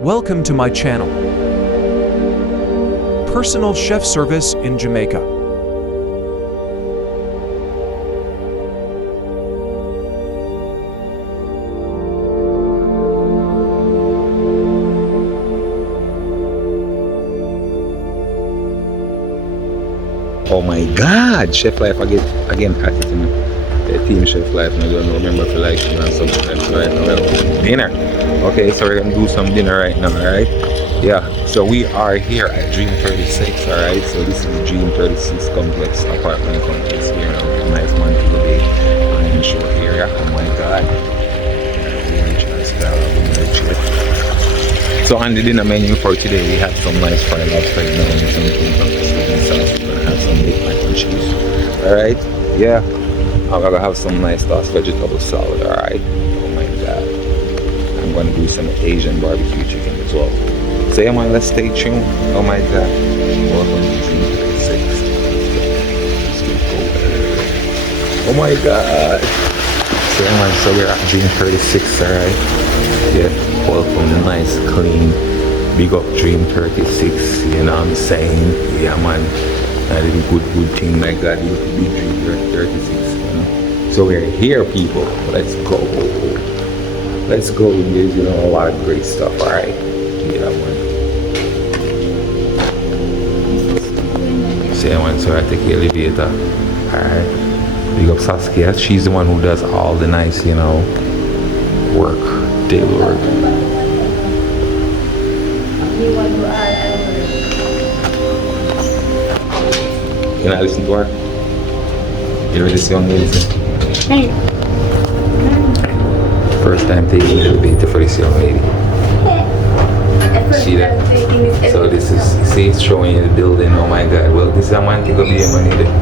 Welcome to my channel. Personal chef service in Jamaica. Oh my God, Chef Life again at it, you know. The team Chef Life, I don't remember if you like something right now. Well, dinner. Okay, so we're gonna do some dinner right now, alright? Yeah, so we are here at Dream 36, alright? So this is Dream 36 complex, apartment complex here now. Nice Montego Bay, in short area. Oh my God. So on the dinner menu for today, we have some nice fried lobster, you know, and something from the sweet sauce. We're gonna have some big mac and cheese. Alright? Yeah. I'm gonna have some nice sauce vegetable salad, alright? Oh my God. I'm gonna do some Asian barbecue chicken as well. So yeah man, let's stay tuned. Oh my God. Welcome to Dream 36. Let's get going. Oh my God. So yeah man, so we're at Dream 36, alright? Yeah, welcome, nice, clean, big up Dream 36, you know what I'm saying? Yeah man, that is a good thing, my God, you could be Dream 36, you know? So we're here, people, let's go, there's, you know, a lot of great stuff, alright? Yeah man. So yeah man, so I take the elevator, alright? Big up Saskia, she's the one who does all the nice, you know, work, daily work. Can I listen to her? You heard this young lady say? First time taking the elevator for this young lady. See that? So this is, see, it's showing you the building. Oh my God. Well, this is a Montego Bay money there.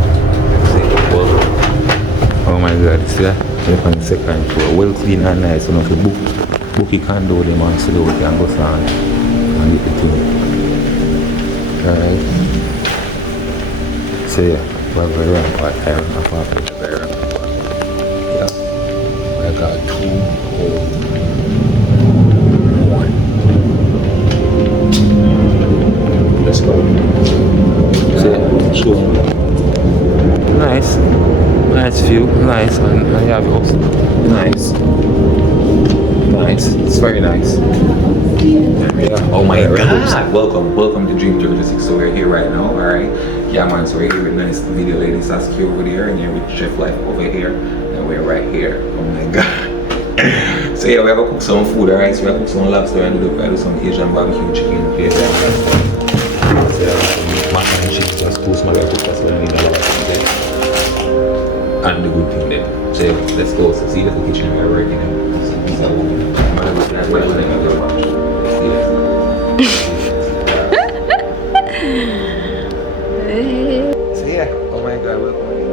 Oh my God, see that? Up on the second floor. Well clean and nice. So if you book you can do them and sit out and go down and get the thing. Alright. So yeah, we're very rampart, iron apartment, very rampart. Yeah. I got 2, 1. Let's go. So yeah, show. Nice. Nice view, nice, and I have also nice. It's very nice. Yeah. Oh my God! Welcome to Dream 36. So we're here right now, alright? Yeah man, so we're here with nice video lady Saskia over there, and here with Chef Life over here, and we're right here. Oh my God! So yeah, we have to cook some food, alright? So we have to cook some lobster and do some Asian barbecue chicken. So yeah, mac and cheese, just too small to cook, that's what I need a lot of things. And the good thing then. So yeah, let's go. So see the kitchen we're working in. So I'm gonna go to that right when I go watch. So yeah, oh my God, welcome again.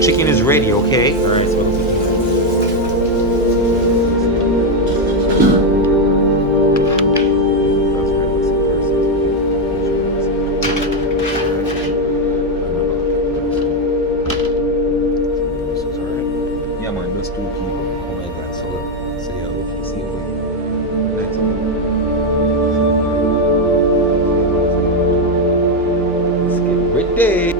Chicken is ready, okay? Alright, so yeah man, just 2 people. Oh my God, so yeah, look, you see over here. Let's get ready.